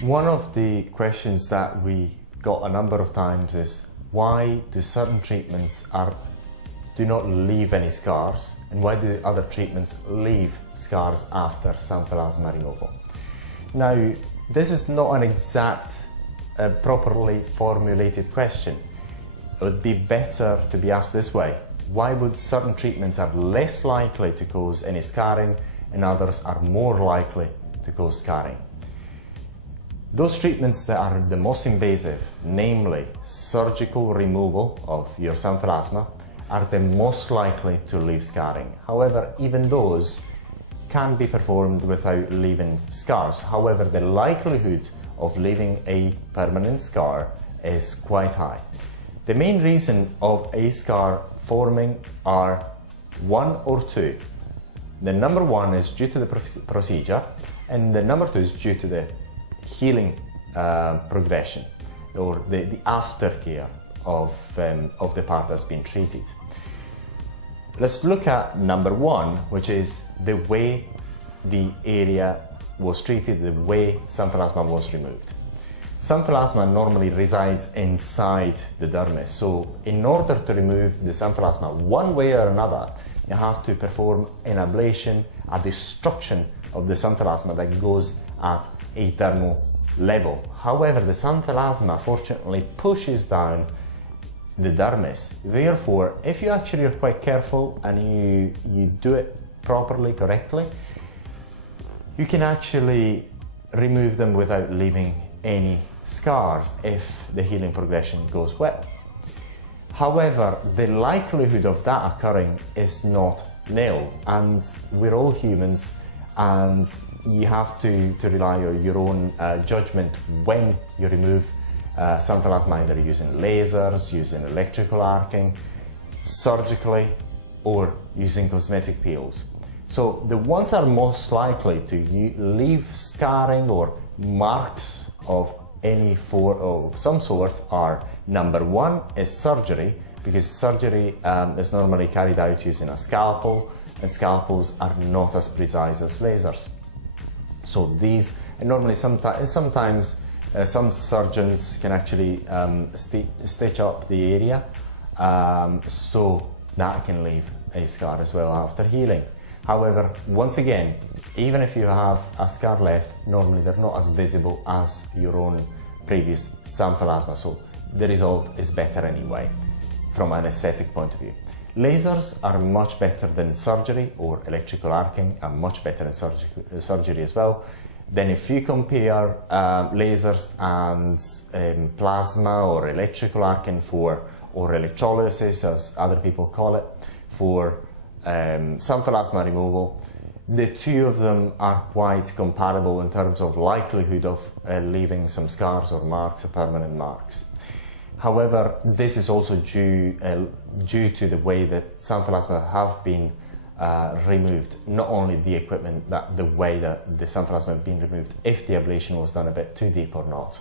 One of the questions that we got a number of times is why do certain treatments do not leave any scars, and why do other treatments leave scars after xanthelasma removal? Now, this is not an exact, properly formulated question. It would be better to be asked this way: why would certain treatments are less likely to cause any scarring and others are more likely to cause scarring? Those treatments that are the most invasive, namely surgical removal of your xanthelasma, are the most likely to leave scarring. However, even those can be performed without leaving scars. However, the likelihood of leaving a permanent scar is quite high. The main reason of a scar forming are one or two. The number one is due to the procedure, and the number two is due to the healing progression, or the aftercare of the part that's been treated. Let's look at number one, which is the way the area was treated, the way xanthelasma was removed. Xanthelasma normally resides inside the dermis, so in order to remove the xanthelasma one way or another, you have to perform an ablation, a destruction of the xanthelasma that goes at a dermal level. However, the xanthelasma fortunately pushes down the dermis. Therefore, if you actually are quite careful and you do it properly, correctly, you can actually remove them without leaving any scars if the healing progression goes well. However, the likelihood of that occurring is not nil, and we're all humans, and you have to rely on your own judgment when you remove xanthelasma, either using lasers, using electrical arcing, surgically, or using cosmetic peels. So the ones that are most likely to leave scarring or marks of some sort are: number one is surgery, because surgery is normally carried out using a scalpel, and scalpels are not as precise as lasers. So these, and normally sometimes some surgeons can actually stitch up the area, so that can leave a scar as well after healing. However, once again, even if you have a scar left, normally they're not as visible as your own previous xanthelasma, so the result is better anyway from an aesthetic point of view. Lasers are much better than surgery, or electrical arcing are much better than surgery as well. Then if you compare lasers and plasma or electrical arcing or electrolysis, as other people call it, for xanthelasma removal, the two of them are quite comparable in terms of likelihood of leaving some scars or marks, or permanent marks. However, this is also due to the way that xanthelasma have been removed, not only the equipment, the way that the xanthelasma have been removed, if the ablation was done a bit too deep or not.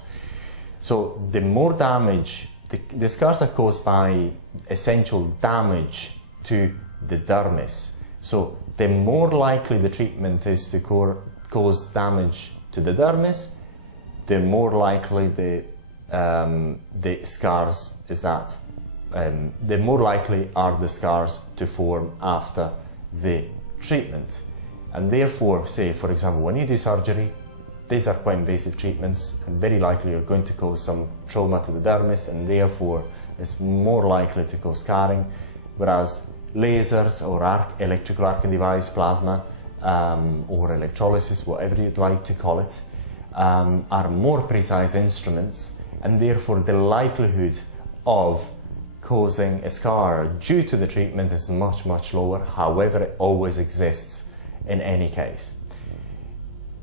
So the more damage, the scars are caused by essential damage to the dermis. So the more likely the treatment is to cause damage to the dermis, the more likely the scars is that. The more likely are the scars to form after the treatment. And therefore, say for example, when you do surgery, these are quite invasive treatments, and very likely you're going to cause some trauma to the dermis, and therefore it's more likely to cause scarring. Whereas lasers or electrical arcing device, plasma, or electrolysis, whatever you'd like to call it, are more precise instruments, and therefore the likelihood of causing a scar due to the treatment is much, much lower. However, it always exists in any case.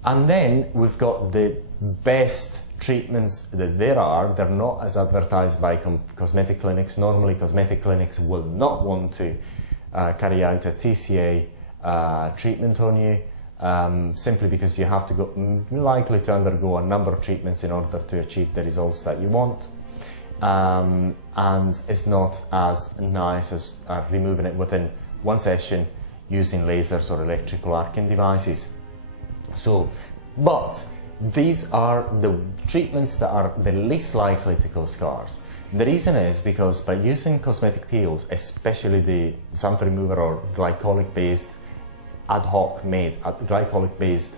And then we've got the best treatments that there are. They're not as advertised by cosmetic clinics. Normally cosmetic clinics will not want to carry out a TCA treatment on you, simply because you have to go, likely to undergo a number of treatments in order to achieve the results that you want. And it's not as nice as removing it within one session. using lasers or electrical arcing devices. So, but these are the treatments that are the least likely to cause scars. The reason is because by using cosmetic peels, especially the xanth remover or glycolic-based, ad hoc made glycolic-based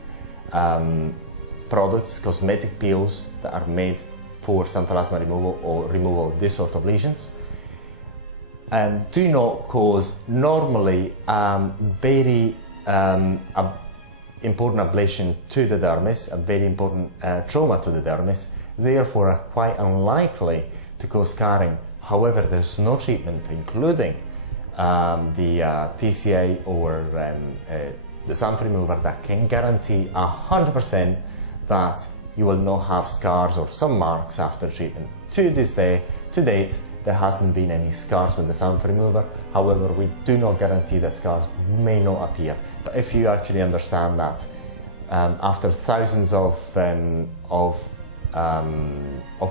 products, cosmetic peels that are made for xanthelasma removal or removal of this sort of lesions, do not cause normally very important ablation to the dermis, a very important trauma to the dermis, therefore are quite unlikely to cause scarring. However, there's no treatment, including the TCA or the xanth remover, that can guarantee 100% that you will not have scars or some marks after treatment. To date, there hasn't been any scars with the xanth remover. However, we do not guarantee that scars may not appear. But if you actually understand that after thousands of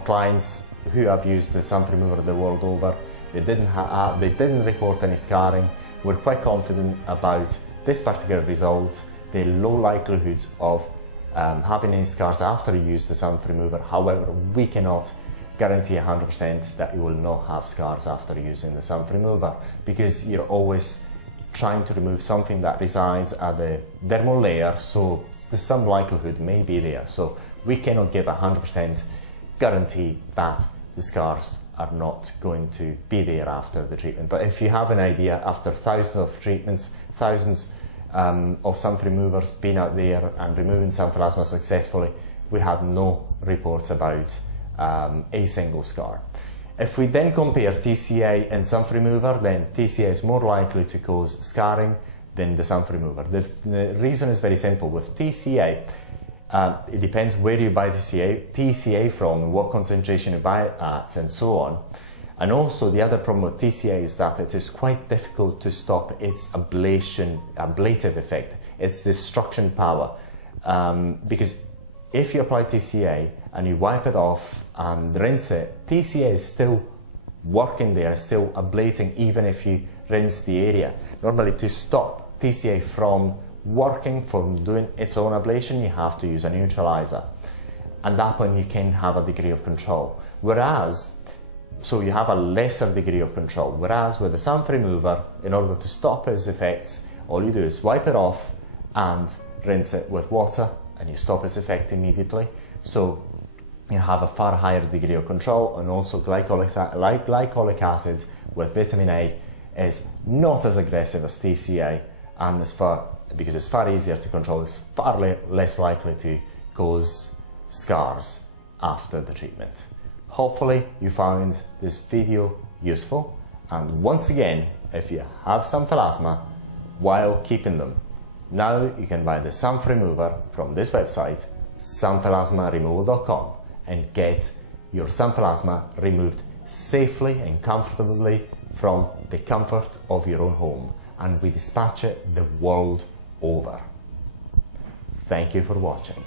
clients who have used the xanth remover the world over, they didn't report any scarring, we're quite confident about this particular result, the low likelihood of having any scars after you use the xanth remover. However, we cannot guarantee 100% that you will not have scars after using the xanth remover, because you're always trying to remove something that resides at the dermal layer, so some likelihood may be there. So we cannot give 100% guarantee that the scars are not going to be there after the treatment. But if you have an idea, after thousands of treatments, thousands of xanth removers being out there and removing xanthelasma successfully, we had no reports about a single scar. If we then compare TCA and xanth remover, then TCA is more likely to cause scarring than the xanth remover. The reason is very simple. With TCA, it depends where you buy TCA from, what concentration you buy it at, and so on. And also the other problem with TCA is that it is quite difficult to stop its ablative effect, its destruction power, because if you apply TCA and you wipe it off and rinse it, TCA is still working there, still ablating even if you rinse the area. Normally, to stop TCA from working, from doing its own ablation, you have to use a neutralizer. And that point you can have a degree of control. So you have a lesser degree of control. Whereas with the xanth remover, in order to stop its effects, all you do is wipe it off and rinse it with water, and you stop its effect immediately. So you have a far higher degree of control, and also glycolic acid with vitamin A is not as aggressive as TCA, and because it's far easier to control, it's far less likely to cause scars after the treatment. Hopefully you found this video useful, and once again, if you have xanthelasma while keeping them, now you can buy the xanth remover from this website, XANTHELASMARemoval.com, and get your xanthelasma removed safely and comfortably from the comfort of your own home, and we dispatch it the world over. Thank you for watching.